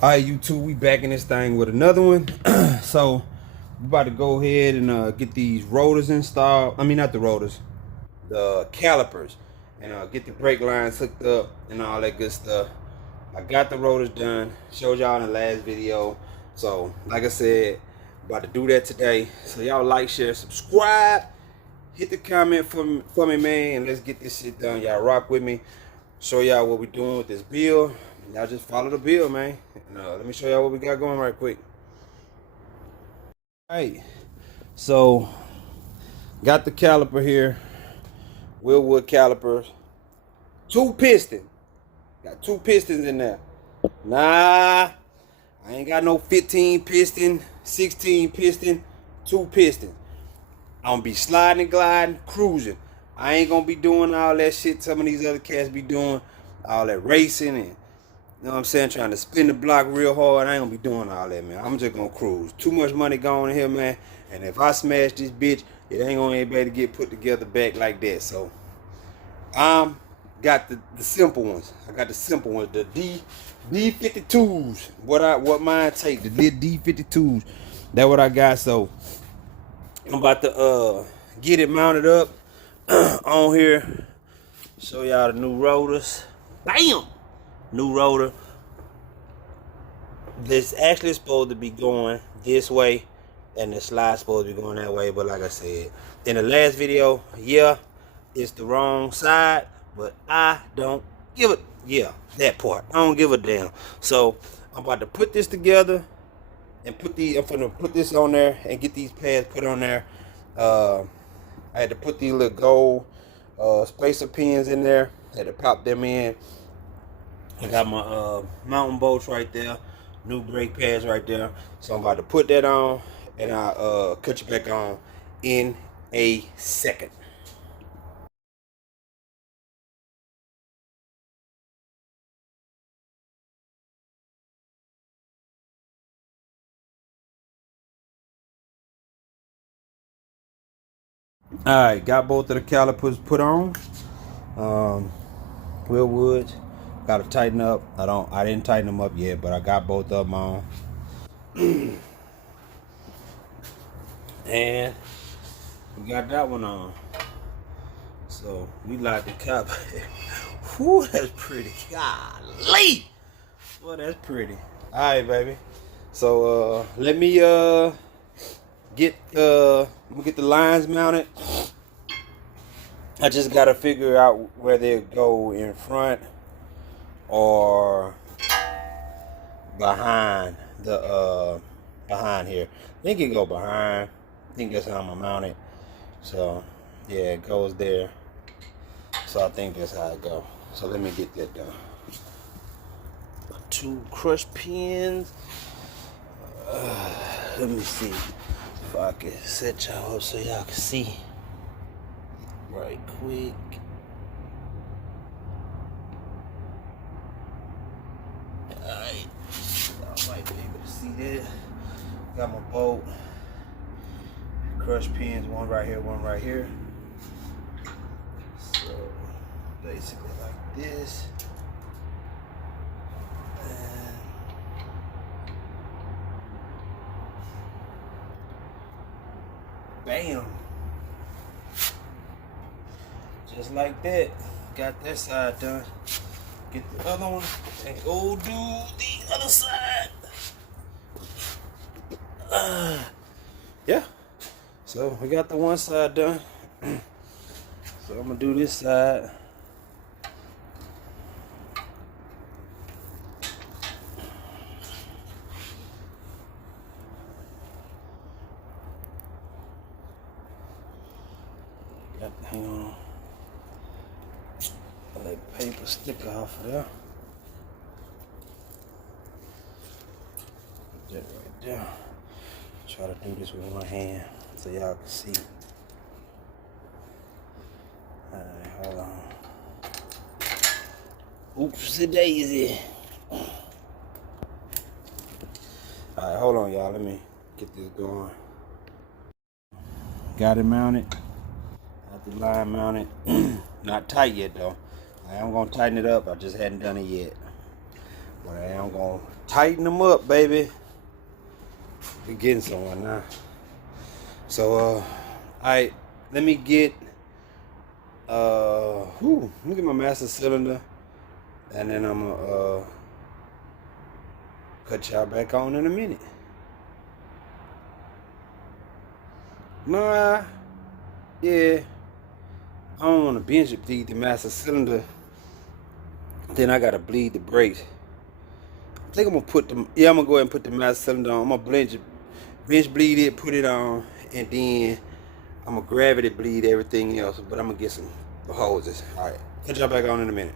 Alright, YouTube, we back in this thing with another one. So we about to go ahead and get these rotors installed. I mean, not the rotors, the calipers, and get the brake lines hooked up and all that good stuff. I got the rotors done, showed y'all in the last video. So like I said, about to do that today. So y'all like, share, subscribe, hit the comment for me, man, and let's get this shit done. Y'all rock with me, show y'all what we doing with this build. Y'all just follow the bill, man. And, let me show y'all what we got going right quick. Alright, so got the caliper here, Wilwood calipers, 2 pistons. Got 2 pistons in there. Nah, I ain't got no 15 piston, 16 piston, 2 pistons. I'm gonna be sliding and gliding, cruising. I ain't gonna be doing all that shit some of these other cats be doing, all that racing and, you know what I'm saying, trying to spin the block real hard. I ain't gonna be doing all that, man. I'm just gonna cruise. Too much money going in here, man. And if I smash this bitch, it ain't gonna be able to get put together back like that. So, got the simple ones. I got the simple ones, the D52s. What mine take, the D52s. That's what I got. So, I'm about to get it mounted up on here. Show y'all the new rotors. Bam! New rotor. This actually supposed to be going this way, and the slide's supposed to be going that way. But like I said in the last video, yeah, it's the wrong side, but I don't give it. Yeah, that part. I don't give a damn. So I'm about to put this together and I'm gonna put this on there and get these pads put on there. I had to put these little gold spacer pins in there. I had to pop them in. I got my mountain bolts right there, new brake pads right there. So I'm about to put that on, and I'll cut you back on in a second. Alright, got both of the calipers put on. Wilwood. Got to tighten up. I didn't tighten them up yet, but I got both of them on. And we got that one on. So we like the caliper. Whew, that's pretty. Golly! Well, that's pretty. Alright, baby. So let me get the lines mounted. I just gotta figure out where they go, in front or behind the behind here. I think it go behind. I think that's how I'm gonna mount it. So yeah, it goes there. So I think that's how it go. So let me get that done. 2 crush pins. Let me see if I can set y'all up so y'all can see right quick. Alright, y'all might be able to see that. Got my bolt, crush pins, one right here, one right here. So basically like this. Bam! Just like that. Got that side done. Get the other one and go do the other side. Yeah. So we got the one side done. So I'm gonna do this side. Hang on. Let paper stick off of there. Put that right there. Try to do this with my hand so y'all can see. Alright, hold on. Oopsie daisy. Alright, hold on, y'all. Let me get this going. Got it mounted. Got the line mounted. Not tight yet though. I am gonna tighten it up. I just hadn't done it yet. But I'm gonna tighten them up, baby. We're getting somewhere now. So alright, let me get let me get my master cylinder, and then I'm gonna cut y'all back on in a minute. Nah, yeah, I don't want to bench bleed the master cylinder. Then I gotta bleed the brakes. I think I'm gonna put I'm gonna go ahead and put the master cylinder on. I'm gonna bench bleed it, put it on, and then I'm gonna gravity bleed everything else. But I'm gonna get some hoses. All right, catch y'all back on in a minute.